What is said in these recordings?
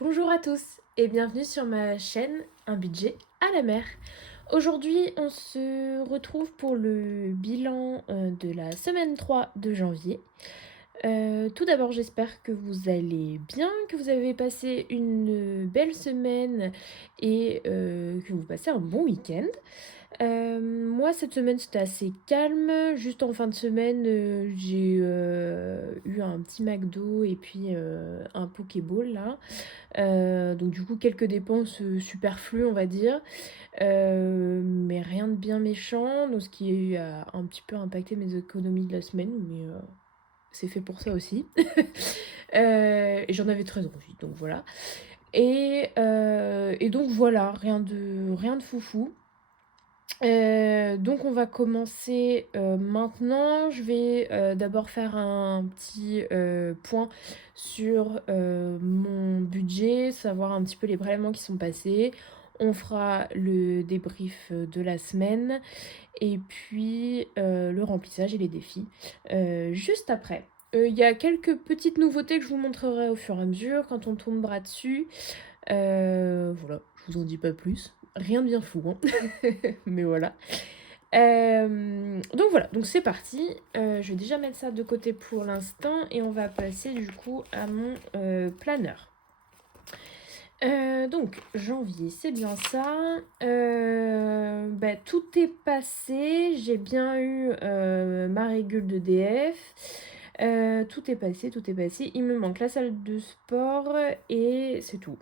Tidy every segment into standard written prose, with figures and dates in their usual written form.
Bonjour à tous et bienvenue sur ma chaîne Un budget à la mer. Aujourd'hui, on se retrouve pour le bilan de la semaine 3 de janvier. Tout d'abord, j'espère que vous allez bien, que vous avez passé une belle semaine et que vous passez un bon week-end. Moi, cette semaine, c'était assez calme. Juste en fin de semaine, j'ai eu un petit McDo et puis un Pokéball là. Donc du coup, quelques dépenses superflues, on va dire. Mais rien de bien méchant, donc ce qui a un petit peu impacté mes économies de la semaine, mais c'est fait pour ça aussi. Et j'en avais très envie, donc voilà. Et donc voilà, rien de foufou. Donc on va commencer maintenant. Je vais d'abord faire un petit point sur mon budget, savoir un petit peu les prélèvements qui sont passés. On fera le débrief de la semaine et puis le remplissage et les défis juste après. Il y a quelques petites nouveautés que je vous montrerai au fur et à mesure quand on tombera dessus. Voilà, je vous en dis pas plus. Rien de bien fou, hein. Mais voilà. Donc voilà, donc c'est parti. Je vais déjà mettre ça de côté pour l'instant et on va passer du coup à mon planeur. Donc janvier, c'est bien ça. Tout est passé. J'ai bien eu ma régule de DF. Tout est passé, tout est passé. Il me manque la salle de sport et c'est tout.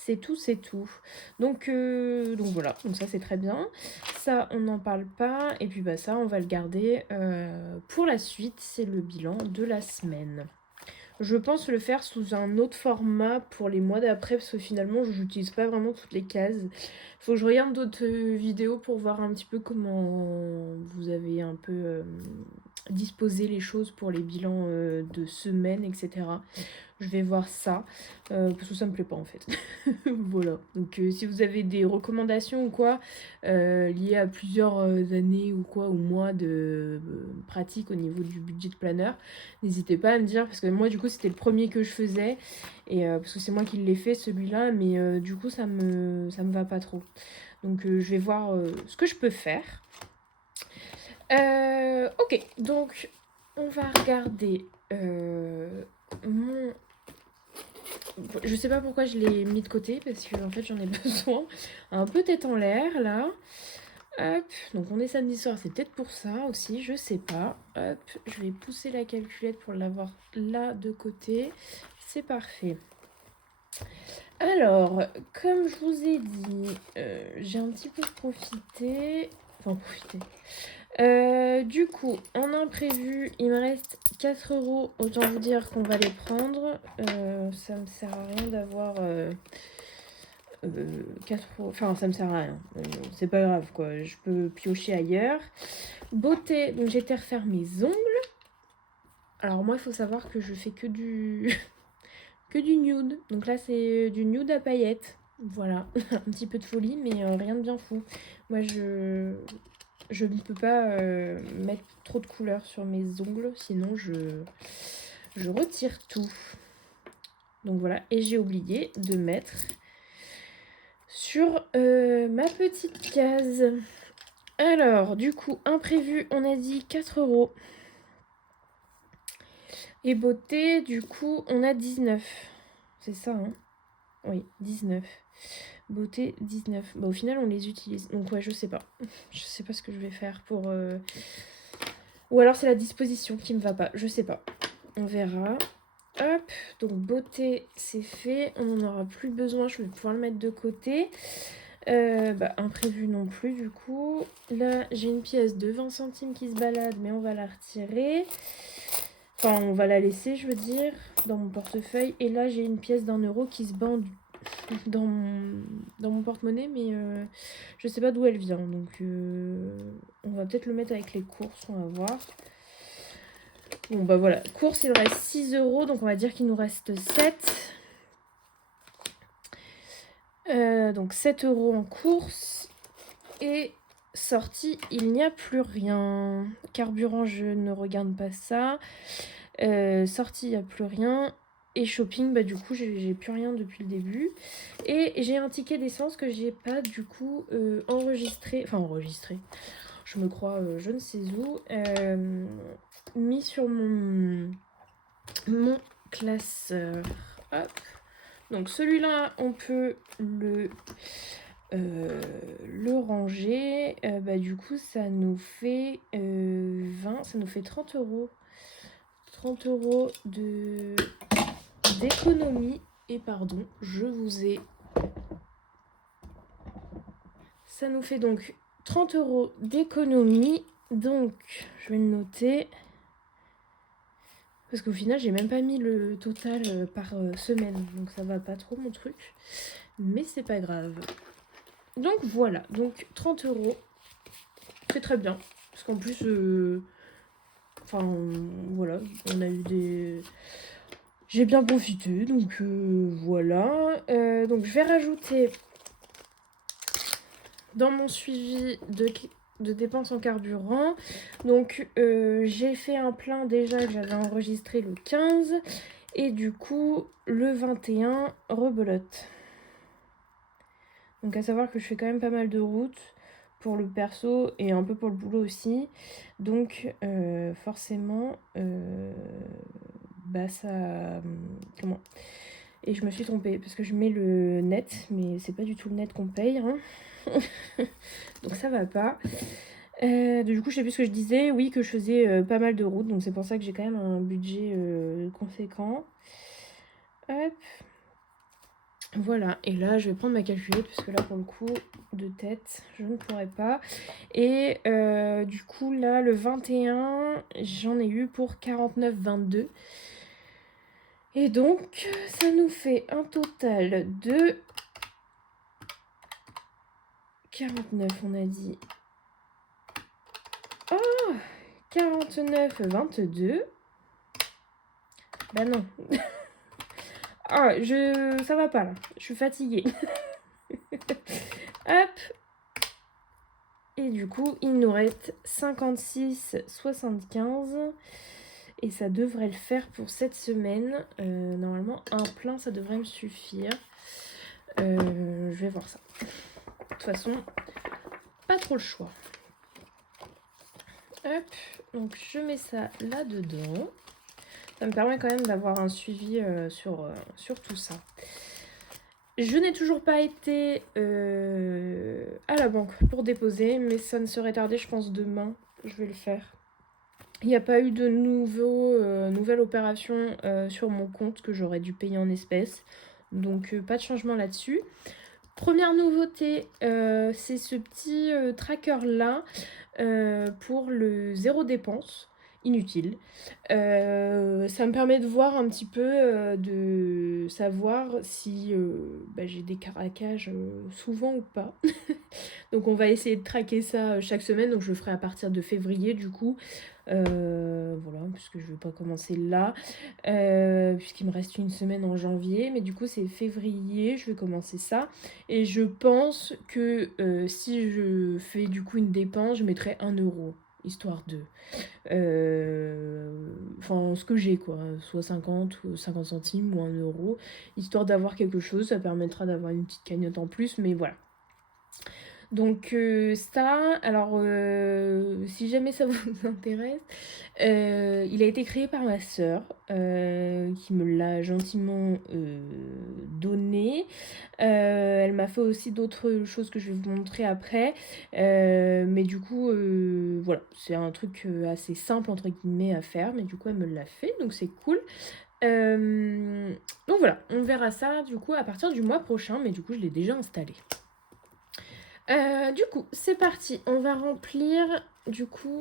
C'est tout, c'est tout. Donc voilà, donc ça c'est très bien. Ça, on n'en parle pas. Et puis ça, on va le garder pour la suite. C'est le bilan de la semaine. Je pense le faire sous un autre format pour les mois d'après, parce que finalement, je n'utilise pas vraiment toutes les cases. Faut que je regarde d'autres vidéos pour voir un petit peu comment vous avez un peu disposé les choses pour les bilans de semaine, etc. Je vais voir ça, parce que ça me plaît pas en fait. Voilà. Donc si vous avez des recommandations ou quoi, liées à plusieurs années ou quoi, ou mois de pratique au niveau du budget de planeur, n'hésitez pas à me dire, parce que moi du coup c'était le premier que je faisais, et parce que c'est moi qui l'ai fait celui-là, mais du coup ça me va pas trop. Donc je vais voir ce que je peux faire. Ok, donc on va regarder mon... Je sais pas pourquoi je l'ai mis de côté, parce que en fait j'en ai besoin. Un peu tête en l'air là. Hop, donc on est samedi soir, c'est peut-être pour ça aussi, je sais pas. Hop, je vais pousser la calculette pour l'avoir là de côté. C'est parfait. Alors, comme je vous ai dit, j'ai un petit peu profité. Enfin, profité. Du coup, en imprévu, il me reste 4 euros. Autant vous dire qu'on va les prendre. Ça me sert à rien d'avoir 4 euros. Enfin, ça me sert à rien. C'est pas grave, quoi. Je peux piocher ailleurs. Beauté, donc j'ai été refaire mes ongles. Alors, moi, il faut savoir que je fais que du, que du nude. Donc là, c'est du nude à paillettes. Voilà, un petit peu de folie, mais rien de bien fou. Moi, je ne peux pas mettre trop de couleurs sur mes ongles, sinon je retire tout. Donc voilà, et j'ai oublié de mettre sur ma petite case. Alors, du coup, imprévu, on a dit 4 euros. Et beauté, du coup, on a 19. C'est ça, hein? Oui, 19. Beauté, 19. Bah, au final, on les utilise. Donc ouais, je sais pas. Je sais pas ce que je vais faire pour... Ou alors c'est la disposition qui me va pas. Je sais pas. On verra. Hop, donc beauté, c'est fait. On n'en aura plus besoin. Je vais pouvoir le mettre de côté. Imprévu non plus, du coup. Là, j'ai une pièce de 20 centimes qui se balade, mais on va la retirer. Enfin, on va la laisser, je veux dire, dans mon portefeuille. Et là, j'ai une pièce d'1 euro qui se bande dans mon porte-monnaie, mais je sais pas d'où elle vient. Donc, on va peut-être le mettre avec les courses, on va voir. Bon, bah voilà. Course, il reste 6 euros, donc on va dire qu'il nous reste 7. Donc 7 euros en course. Et sortie, il n'y a plus rien. Carburant, je ne regarde pas ça. Sortie, il n'y a plus rien. Et shopping, bah du coup, j'ai plus rien depuis le début. Et j'ai un ticket d'essence que j'ai pas du coup enregistré. Enfin, enregistré. Je me crois je ne sais où. Mis sur mon classeur. Hop. Donc celui-là, on peut le ranger. Bah du coup, ça nous fait 20, ça nous fait 30 euros. 30 euros d'économie. Et pardon, je vous ai... Ça nous fait donc 30 euros d'économie. Donc, je vais le noter. Parce qu'au final, j'ai même pas mis le total par semaine. Donc ça va pas trop mon truc. Mais c'est pas grave. Donc voilà. Donc 30 euros. C'est très bien. Parce qu'en plus... Enfin, voilà. On a eu des... J'ai bien profité. Donc voilà. Donc je vais rajouter... Dans mon suivi de dépenses en carburant. Donc j'ai fait un plein déjà que j'avais enregistré le 15 et du coup le 21 rebelote. Donc à savoir que je fais quand même pas mal de routes pour le perso et un peu pour le boulot aussi. Donc forcément bah ça... Comment ? Et je me suis trompée parce que je mets le net, mais c'est pas du tout le net qu'on paye. Hein. Donc ça va pas. Du coup, je sais plus ce que je disais. Oui, que je faisais pas mal de routes. Donc c'est pour ça que j'ai quand même un budget conséquent. Hop. Voilà. Et là, je vais prendre ma calculette parce que là, pour le coup, de tête, je ne pourrais pas. Et du coup, là, le 21, j'en ai eu pour 49,22. Et donc, ça nous fait un total de 49, on a dit. Oh 49,22. Bah non. Ah, ça va pas là. Je suis fatiguée. Hop. Et du coup, il nous reste 56,75. Et ça devrait le faire pour cette semaine. Normalement, un plein, ça devrait me suffire. Je vais voir ça. De toute façon, pas trop le choix. Hop. Donc, je mets ça là-dedans. Ça me permet quand même d'avoir un suivi sur tout ça. Je n'ai toujours pas été à la banque pour déposer, mais ça ne serait tardé, je pense, demain. Je vais le faire. Il n'y a pas eu de nouvelle opération sur mon compte que j'aurais dû payer en espèces. Donc, pas de changement là-dessus. Première nouveauté, c'est ce petit tracker-là pour le zéro dépense. Inutile. Ça me permet de voir un petit peu, de savoir si j'ai des craquages souvent ou pas. Donc on va essayer de traquer ça chaque semaine. Donc je le ferai à partir de février du coup. Voilà, puisque je ne vais pas commencer là. Puisqu'il me reste une semaine en janvier. Mais du coup c'est février, je vais commencer ça. Et je pense que si je fais du coup une dépense, je mettrai 1 euro. Histoire de... Enfin, ce que j'ai, quoi. Soit 50 ou 50 centimes ou 1 euro. Histoire d'avoir quelque chose. Ça permettra d'avoir une petite cagnotte en plus. Mais voilà. Donc ça, alors si jamais ça vous intéresse, il a été créé par ma sœur qui me l'a gentiment donné. Elle m'a fait aussi d'autres choses que je vais vous montrer après. Mais du coup, voilà, c'est un truc assez simple entre guillemets à faire. Mais du coup, elle me l'a fait, donc c'est cool. Donc voilà, on verra ça du coup à partir du mois prochain. Mais du coup, je l'ai déjà installé. Du coup, c'est parti. On va remplir du coup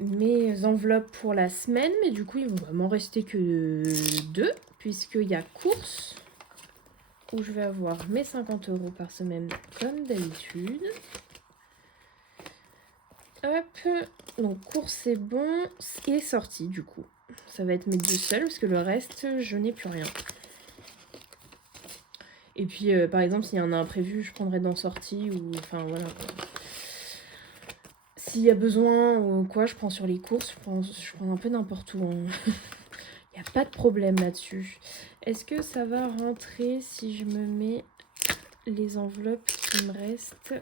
mes enveloppes pour la semaine. Mais du coup, il va m'en rester que 2 puisqu'il y a courses où je vais avoir mes 50 euros par semaine comme d'habitude. Hop. Donc courses, c'est bon. Et sortie du coup. Ça va être mes 2 seuls parce que le reste, je n'ai plus rien. Et puis, par exemple, s'il y a un imprévu, je prendrai dans sortie ou... Enfin, voilà. s'il y a besoin ou quoi, je prends sur les courses, je prends un peu n'importe où. Il n'y a pas de problème là-dessus. Est-ce que ça va rentrer si je me mets les enveloppes qui me restent?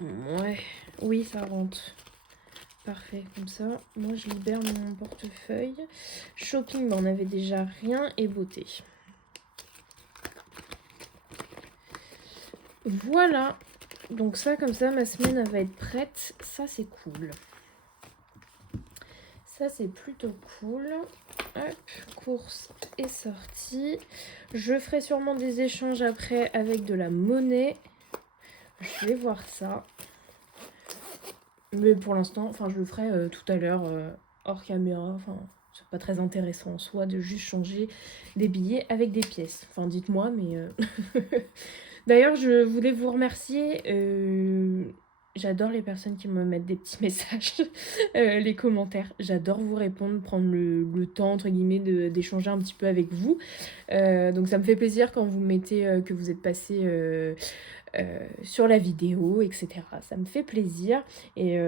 Ouais, oui, ça rentre. Parfait, comme ça, moi je libère mon portefeuille. Shopping, on avait déjà rien, et beauté. Voilà, donc ça, comme ça, ma semaine elle va être prête. Ça, c'est cool. Ça, c'est plutôt cool. Hop, course est sortie. Je ferai sûrement des échanges après avec de la monnaie. Je vais voir ça. Mais pour l'instant, enfin, je le ferai tout à l'heure hors caméra. Enfin, c'est pas très intéressant en soi de juste changer des billets avec des pièces. Enfin, dites-moi, mais... D'ailleurs, je voulais vous remercier. J'adore les personnes qui me mettent des petits messages, les commentaires. J'adore vous répondre, prendre le temps, entre guillemets, d'échanger un petit peu avec vous. Donc ça me fait plaisir quand vous mettez que vous êtes passé sur la vidéo, etc. Ça me fait plaisir et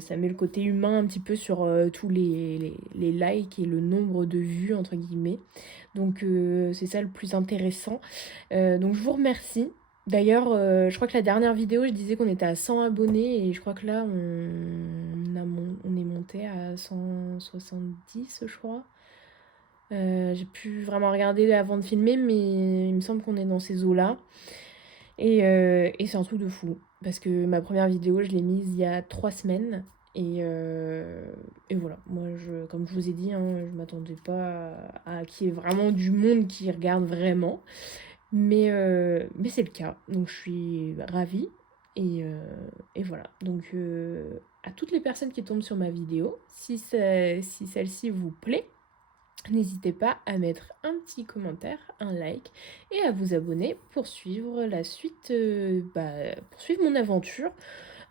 ça met le côté humain un petit peu sur tous les likes et le nombre de vues, entre guillemets. Donc c'est ça le plus intéressant. Donc je vous remercie. D'ailleurs, je crois que la dernière vidéo, je disais qu'on était à 100 abonnés et je crois que là, on est monté à 170, je crois. J'ai pu vraiment regarder avant de filmer, mais il me semble qu'on est dans ces eaux-là. Et c'est un truc de fou. Parce que ma première vidéo, je l'ai mise il y a 3 semaines. Et voilà, moi, comme je vous ai dit, hein, je m'attendais pas à qu'il y ait vraiment du monde qui regarde vraiment. Mais c'est le cas, donc je suis ravie. Et voilà, donc à toutes les personnes qui tombent sur ma vidéo, si celle-ci vous plaît, n'hésitez pas à mettre un petit commentaire, un like et à vous abonner pour suivre la suite, pour suivre mon aventure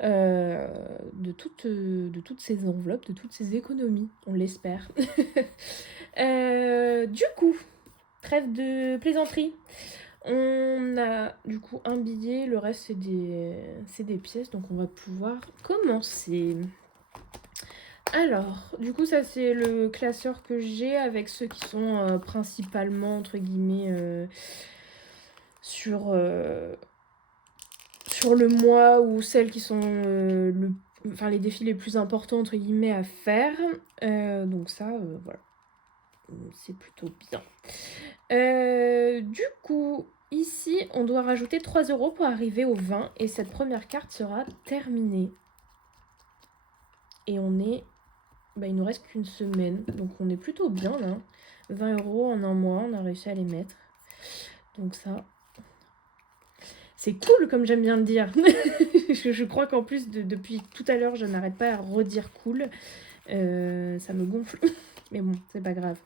de toutes ces enveloppes, de toutes ces économies, on l'espère. Du coup, trêve de plaisanterie. On a du coup un billet, le reste c'est des pièces, donc on va pouvoir commencer. Alors, du coup ça c'est le classeur que j'ai avec ceux qui sont principalement entre guillemets sur le mois ou celles qui sont les défis les plus importants entre guillemets à faire. Donc ça voilà, c'est plutôt bien. Du coup, ici, on doit rajouter 3 € pour arriver au 20 et cette première carte sera terminée. Et il nous reste qu'une semaine, donc on est plutôt bien là. 20 € en un mois, on a réussi à les mettre. Donc ça, c'est cool comme j'aime bien le dire. Je crois qu'en plus, depuis tout à l'heure, je n'arrête pas à redire cool. Ça me gonfle. Mais bon, c'est pas grave.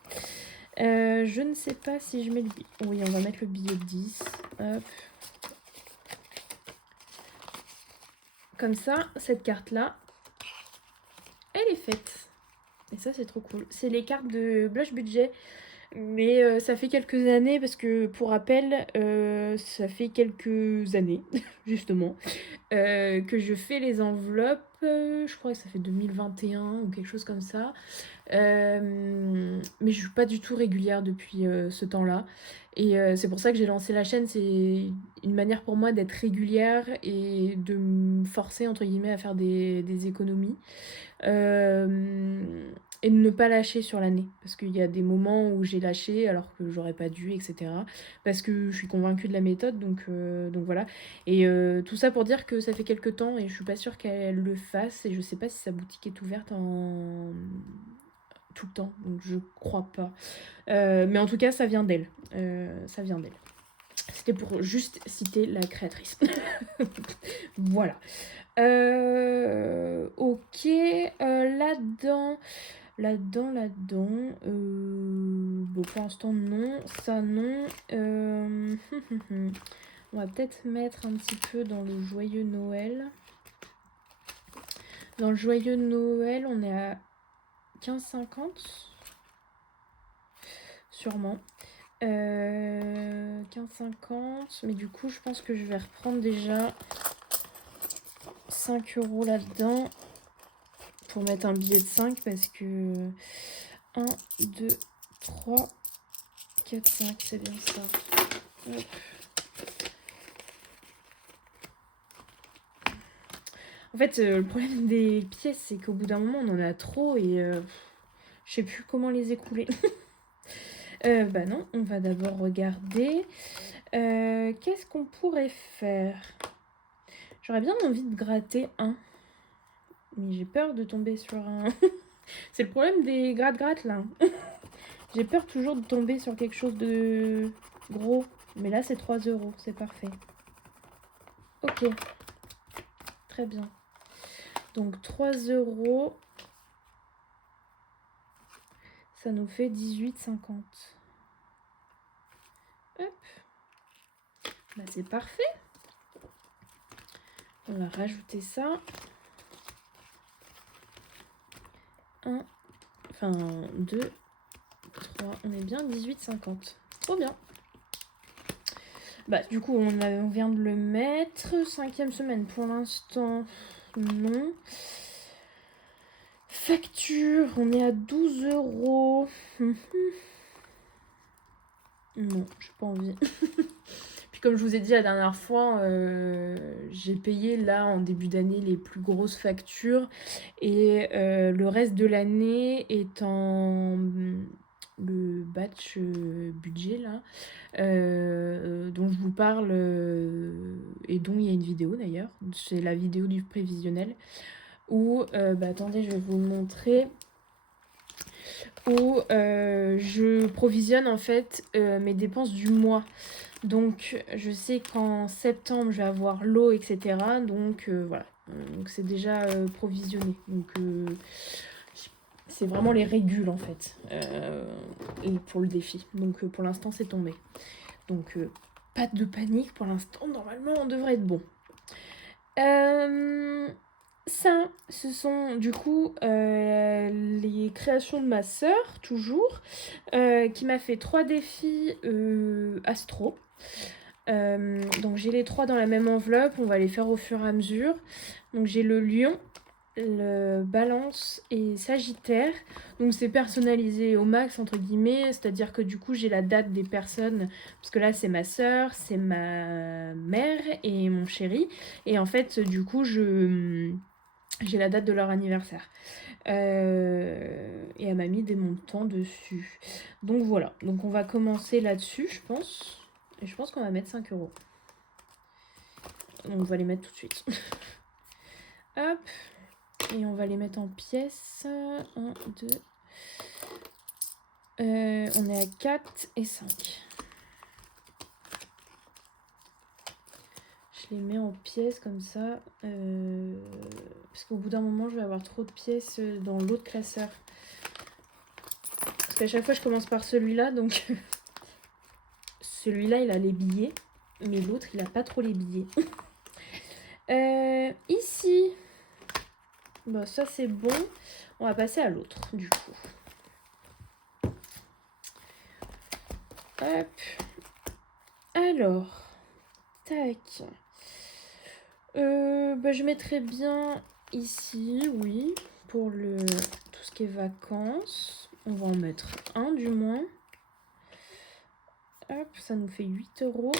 Je ne sais pas si je mets le billet. Oui, on va mettre le billet 10. Hop. Comme ça, cette carte-là, elle est faite. Et ça, c'est trop cool. C'est les cartes de Blush Budget. Mais ça fait quelques années, parce que pour rappel, ça fait quelques années, justement, que je fais les enveloppes. Je crois que ça fait 2021 ou quelque chose comme ça. Mais je suis pas du tout régulière depuis ce temps-là. Et c'est pour ça que j'ai lancé la chaîne. C'est une manière pour moi d'être régulière et de me forcer, entre guillemets, à faire des économies. Et de ne pas lâcher sur l'année. Parce qu'il y a des moments où j'ai lâché alors que j'aurais pas dû, etc. Parce que je suis convaincue de la méthode, donc voilà. Et tout ça pour dire que ça fait quelques temps et je suis pas sûre qu'elle le fasse. Et je sais pas si sa boutique est ouverte tout le temps, donc je crois pas. Mais en tout cas, ça vient d'elle. Ça vient d'elle. C'était pour juste citer la créatrice. Voilà. Ok. Là-dedans. Bon, pour l'instant, non. Ça, non. On va peut-être mettre un petit peu dans le joyeux Noël. Dans le joyeux Noël, on est à 15,50 sûrement. 15,50. Mais du coup, je pense que je vais reprendre déjà 5 € là-dedans pour mettre un billet de 5 parce que 1, 2, 3, 4, 5, c'est bien ça. Hop. En fait, le problème des pièces, c'est qu'au bout d'un moment, on en a trop et je sais plus comment les écouler. Bah non, on va d'abord regarder. Qu'est-ce qu'on pourrait faire? J'aurais bien envie de gratter un. Mais j'ai peur de tomber sur un... C'est le problème des gratte-gratte, là. J'ai peur toujours de tomber sur quelque chose de gros. Mais là, c'est 3 €, c'est parfait. Ok. Très bien. Donc 3 €, ça nous fait 18,50. Hop. Bah, c'est parfait. On va rajouter ça. 1, enfin 2, 3, on est bien 18,50. Trop bien. Bah du coup on vient de le mettre. 5e semaine pour l'instant, non. Facture, on est à 12 €. Non, j'ai pas envie. Puis comme je vous ai dit la dernière fois, j'ai payé là en début d'année les plus grosses factures et le reste de l'année est en le batch budget là dont je vous parle et dont il y a une vidéo d'ailleurs. C'est la vidéo du prévisionnel où, bah attendez, je vais vous le montrer, où je provisionne en fait mes dépenses du mois. Donc je sais qu'en septembre je vais avoir l'eau, etc. Donc voilà, donc c'est déjà provisionné. Donc c'est vraiment les régules en fait et pour le défi. Donc pour l'instant c'est tombé. Donc pas de panique pour l'instant, normalement on devrait être bon. Ça, ce sont du coup les créations de ma sœur, toujours, qui m'a fait 3 défis astro. Donc j'ai les 3 dans la même enveloppe, on va les faire au fur et à mesure. Donc j'ai le lion, le balance et sagittaire. Donc c'est personnalisé au max entre guillemets, c'est-à-dire que du coup j'ai la date des personnes, parce que là c'est ma sœur, c'est ma mère et mon chéri. Et en fait du coup j'ai la date de leur anniversaire. Et elle m'a mis des montants dessus. Donc voilà, donc on va commencer là-dessus je pense. Et je pense qu'on va mettre 5 €. On va les mettre tout de suite. Hop. Et on va les mettre en pièces. 1, 2. On est à 4 et 5. Je les mets en pièces comme ça. Parce qu'au bout d'un moment, je vais avoir trop de pièces dans l'autre classeur. Parce qu'à chaque fois, je commence par celui-là. Donc, celui-là, il a les billets. Mais l'autre, il a pas trop les billets. Ici, bon, ça c'est bon. On va passer à l'autre, du coup. Hop. Alors, tac. Bah, je mettrais bien ici, oui, pour tout ce qui est vacances. On va en mettre un du moins. Hop, ça nous fait 8 €.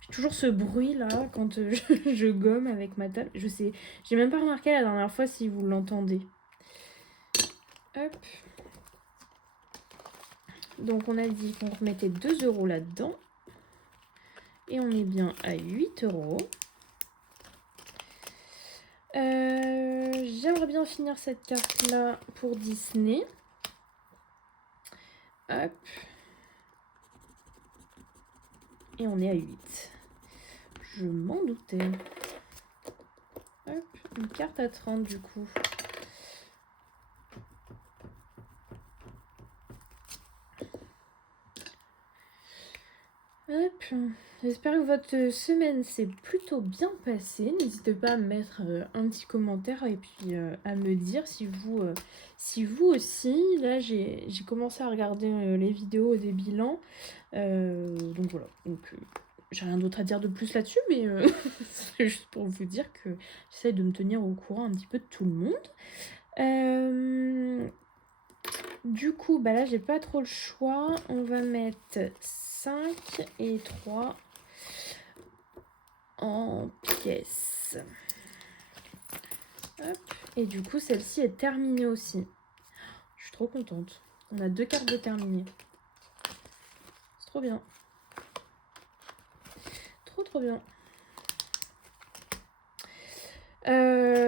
J'ai toujours ce bruit là quand je gomme avec ma table. Je sais, j'ai même pas remarqué la dernière fois si vous l'entendez. Hop. Donc on a dit qu'on remettait 2 € là-dedans. Et on est bien à 8 €. J'aimerais bien finir cette carte-là pour Disney. Hop. Et on est à 8. Je m'en doutais. Hop. Une carte à 30 du coup. Hop. J'espère que votre semaine s'est plutôt bien passée. N'hésitez pas à me mettre un petit commentaire et puis à me dire si vous aussi. Là, j'ai commencé à regarder les vidéos des bilans. Donc voilà. Donc, j'ai rien d'autre à dire de plus là-dessus, mais c'est juste pour vous dire que j'essaie de me tenir au courant un petit peu de tout le monde. Du coup, bah là, j'ai pas trop le choix. On va mettre 5 et 3 en pièces. Hop. Et du coup, celle-ci est terminée aussi. Je suis trop contente. On a 2 cartes de terminées. C'est trop bien. Trop bien.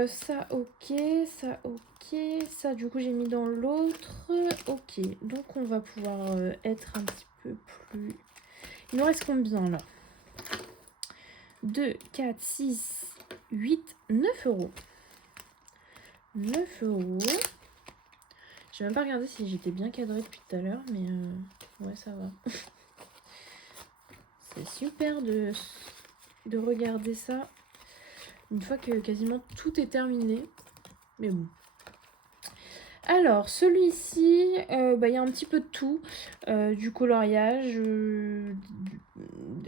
Ça ok, ça ok, ça du coup j'ai mis dans l'autre. Ok, donc on va pouvoir être un petit peu plus... Il nous reste combien là? 2, 4, 6, 8, 9 euros. 9 euros. J'ai même pas regardé si j'étais bien cadrée depuis tout à l'heure, mais ouais, ça va. C'est super de regarder ça une fois que quasiment tout est terminé. Mais bon. Alors, celui-ci, il y a un petit peu de tout. Du coloriage, le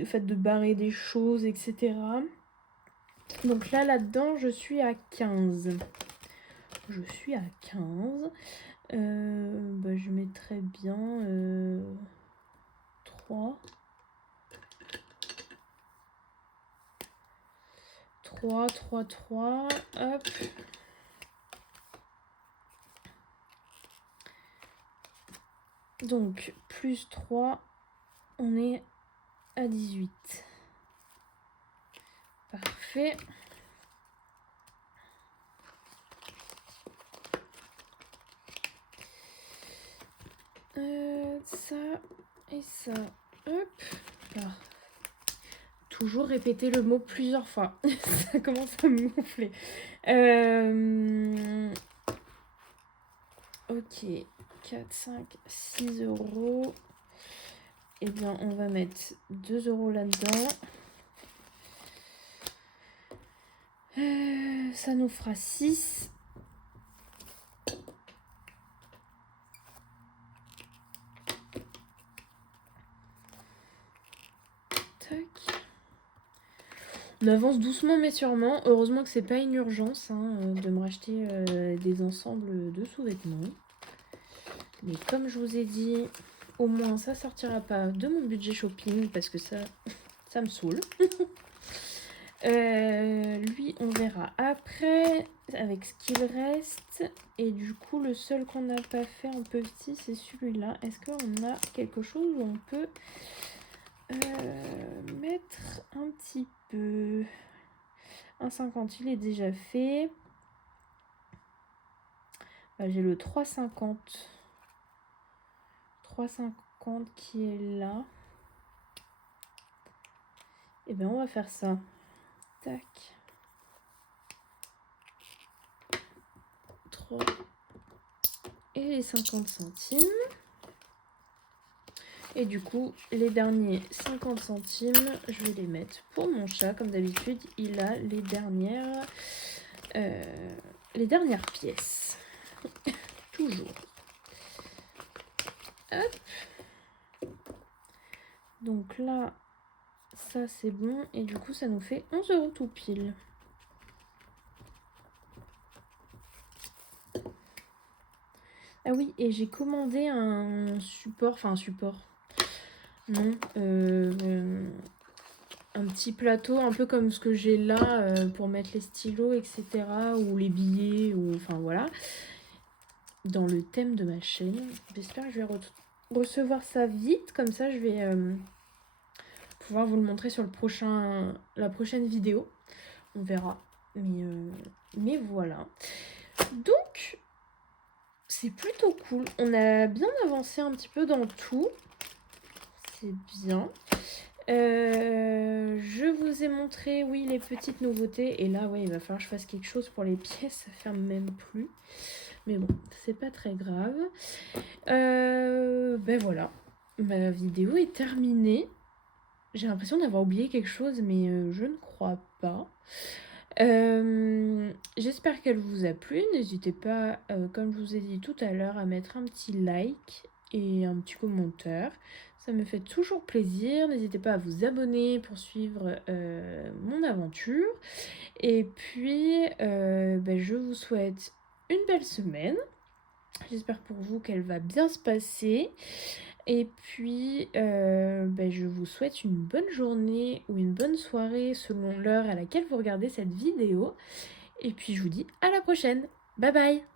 fait de barrer des choses, etc. Donc là-dedans, je suis à 15. Je suis à 15. Je mettrais bien 3. 3, 3, 3. Hop. Donc, plus 3, on est à 18. Parfait. Ça et ça. Hop. Alors, toujours répéter le mot plusieurs fois. Ça commence à me gonfler. Ok. 4, 5, 6 euros. Eh bien, on va mettre 2 euros là-dedans. Ça nous fera 6. Tac. On avance doucement mais sûrement. Heureusement que c'est pas une urgence de me racheter des ensembles de sous-vêtements. Mais comme je vous ai dit, au moins ça sortira pas de mon budget shopping parce que ça me saoule. Lui, on verra après avec ce qu'il reste. Et du coup, le seul qu'on n'a pas fait en petit, c'est celui-là. Est-ce qu'on a quelque chose où on peut mettre un petit peu... 1,50, il est déjà fait. J'ai le 3,50. 3,50 qui est là. Et bien, on va faire ça. Tac. 3. Et les 50 centimes. Et du coup, les derniers 50 centimes, je vais les mettre pour mon chat. Comme d'habitude, il a les dernières pièces. Toujours. Hop. Donc là, ça c'est bon. Et du coup, ça nous fait 11 euros tout pile. Ah oui, et j'ai commandé un support. Non. Un petit plateau, un peu comme ce que j'ai là pour mettre les stylos, etc. Ou les billets, ou enfin voilà. Dans le thème de ma chaîne. J'espère que je vais recevoir ça vite. Comme ça, je vais pouvoir vous le montrer sur la prochaine vidéo. On verra. Mais voilà. Donc, c'est plutôt cool. On a bien avancé un petit peu dans tout. C'est bien. Je vous ai montré, oui, les petites nouveautés. Et là, ouais, il va falloir que je fasse quelque chose pour les pièces. Ça ferme même plus. Mais bon, c'est pas très grave. Voilà. Ma vidéo est terminée. J'ai l'impression d'avoir oublié quelque chose, mais je ne crois pas. J'espère qu'elle vous a plu. N'hésitez pas, comme je vous ai dit tout à l'heure, à mettre un petit like et un petit commentaire. Ça me fait toujours plaisir. N'hésitez pas à vous abonner pour suivre mon aventure. Et puis, je vous souhaite une belle semaine. J'espère pour vous qu'elle va bien se passer. Et puis, je vous souhaite une bonne journée ou une bonne soirée selon l'heure à laquelle vous regardez cette vidéo. Et puis, je vous dis à la prochaine. Bye bye!